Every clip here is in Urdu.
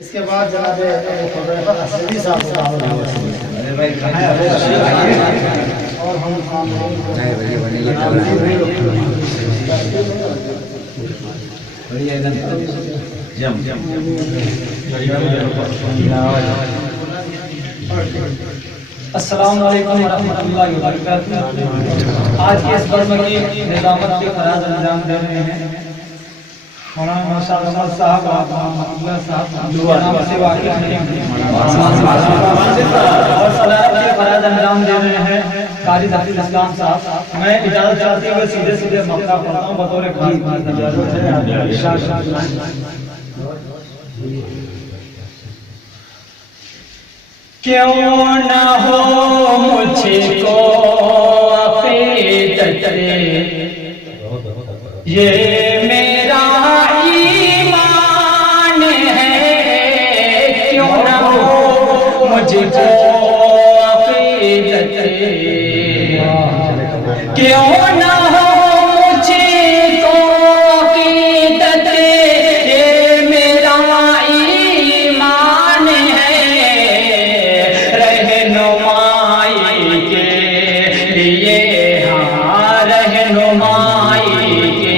اس کے بعد جناب حذیفہ اسدی صاحب اور ہم السلام علیکم ورحمۃ اللہ وبرکاتہ۔ آج کے اس برمگی نظامت کے فراز انجام دے رہے ہیں مولانا ماشاء اللہ صاحب اللہ صاحب نام سے واقف ہیں اور صدارت کے فراز انجام دے رہے ہیں قاری ظاہر اسلام صاحب۔ میں اجازت چاہتے ہوئے سیدھے مقطع پڑھتا ہوں بطور کیوں نہ ہو مجھ کو عقیدت یہ میرا ایمان ہے، کیوں نہ ہو مجھ کو عقیدت کیوں نہ ہو مجھ کو عقیدت یہ میرا ایمان ہے، رہنمائی کے لیے ہاں رہنمائی کے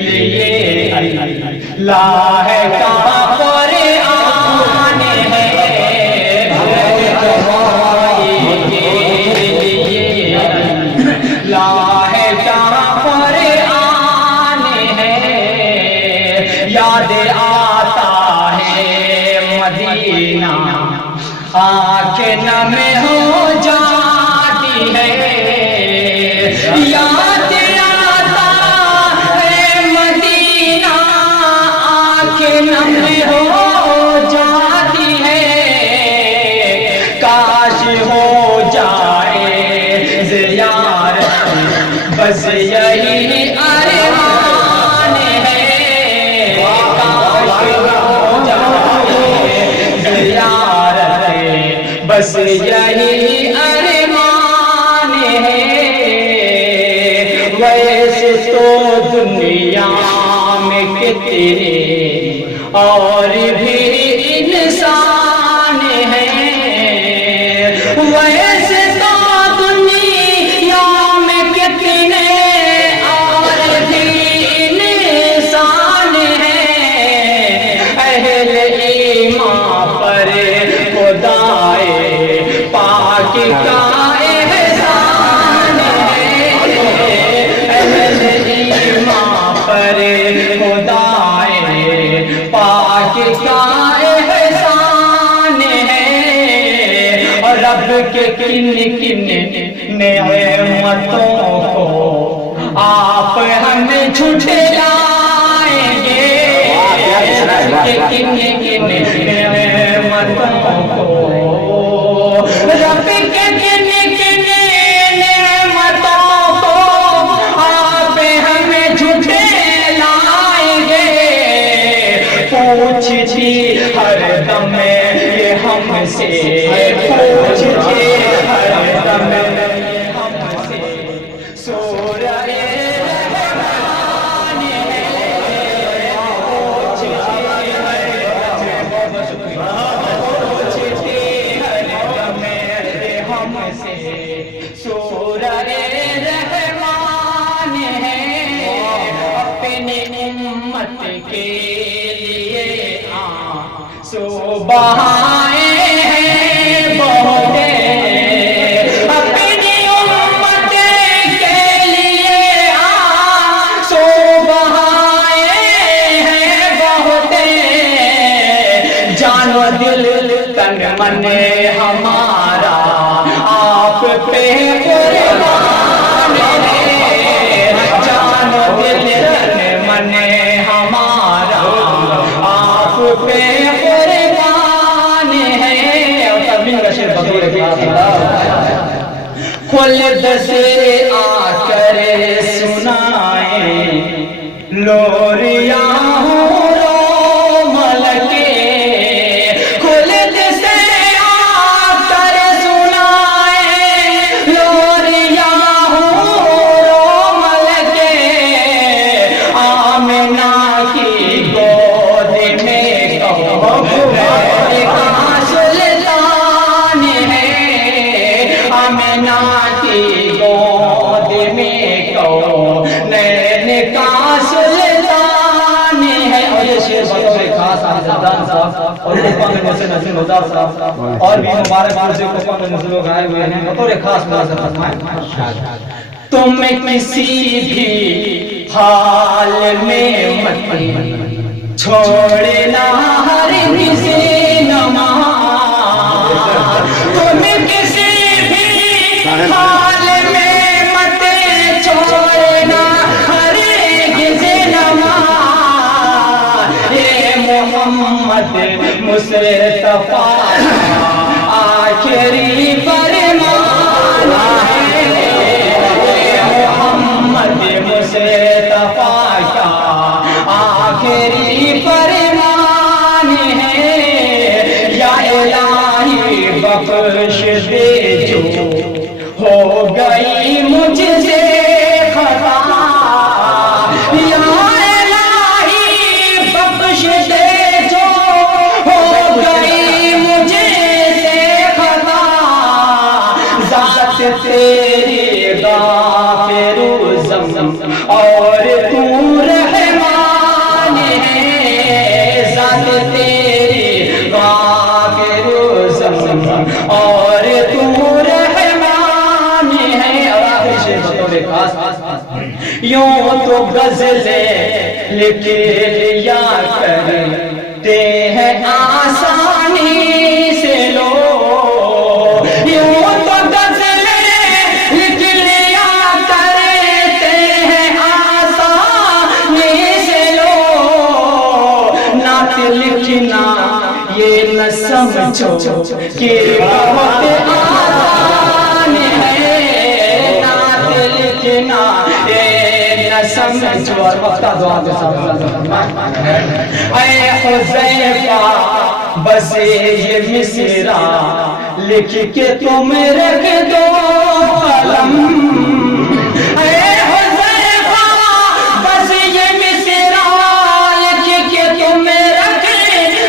لیے اللہ کا قرآن ہے، رہنمائی کے لیے اللہ کا قرآن ہے، یاد آتا ہے مدینہ آنکھ نم ہو جاتی ہے، یاد آتا ہے مدینہ آنکھ نم ہو جاتی ہے، کاش ہو جائے زیارت بس یہی ارمان ہے، کاش ہو جائے زیارت بس یہی ارمان ہے، ویسے تو دنیا میں کتنے اور بھی انسان ہیں، ویسے تو دنیا میں کتنے اور بھی انسان ہیں، اہل ایمان پر خدائے پاک کا احسان ہے، اہل ایمان پر خدائے پاک کا احسان ہے، اور رب کے کن کن نعمتوں کو آپ ہمیں جھٹلائیں گے، رب کے کن کن نعمتوں کو، رب کے کن کن نعمتوں کو آپ ہمیں جھٹلائیں گے، پوچھتی ہر دم یہ ہم سے، پوچھتی ہر دم یہ ہم سے سورہ رحمان ہے، پوچھتی ہر دم، پوچھتی ہر دم یہ ہم سے سورہ رحمان ہے، اپنی امت کے لیے آنسو بہائے ہیں بہت، اپنی امت کے لیے آنسو بہائے ہیں بہت، جان و دل تن من ہمارا آپ پہ قربان ہے، جان و دل تن من ہمارا آپ پہ قربان ہے، اور ترمیم کا شعر بطور خلد سے آ کر سنائیں لوریاں رو ملکے، خلد سے آ کر سنائیں لوریاں رو ملکے، آمنہ کی گود میں کہو رمضان صاحب اور کوپا میں محسن نسیم نزار صاحب اور بھی مبارک پور سے کوپا میں نسل لوگ آئے ہوئے ہیں بطور خاص مناظر فرمائیں تم کسی بھی حال میں مت چھوڑنا ہرگز نماز تم کسی بھی حال میں مت چھوڑنا ہرگز نماز اے محمد مصطفیٰ آخری فرمان ہے محمد مصطفیٰ کا آخری فرمان ہے یا الہی بخش دے جو ہو گئی مجھ سے خطا یا الہی بخش دے جو ہو گئی مجھ سے خطا ذات تیری غافر اور تو رحمان ہے ذات تیری غافر اور تو رحمان ہے اور آخری شعر بطور خاص یوں تو غزلیں لکھ لیا کرتے ہیں آسانی سے لوگ یوں تو غزلیں لکھ لیا کرتے ہیں آسانی سے لوگ نعت لکھنا یہ نہ سمجھو کہ بہت آسان ہے نعت لکھنا یہ نہ سمجھو اور وقتہ دعا کے ساتھ اے حذیفہ بس یہ مصرع لکھ کے تم رکھ دو قلم اے حذیفہ بس یہ مصرع لکھ کے تم رکھ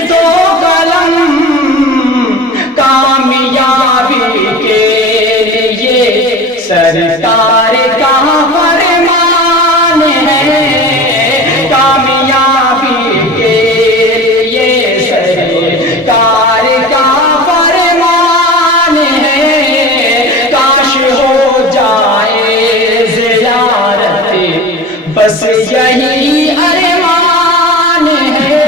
دو قلم کامیابی کے لیے سرکار کا فرمان ہے کامیابی کے لیے سرکار کا فرمان ہے کاش ہو جائے زیارت بس یہی ارمان ہے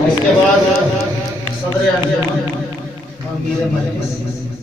اس کے بعد صدر انجمن امیر مجلس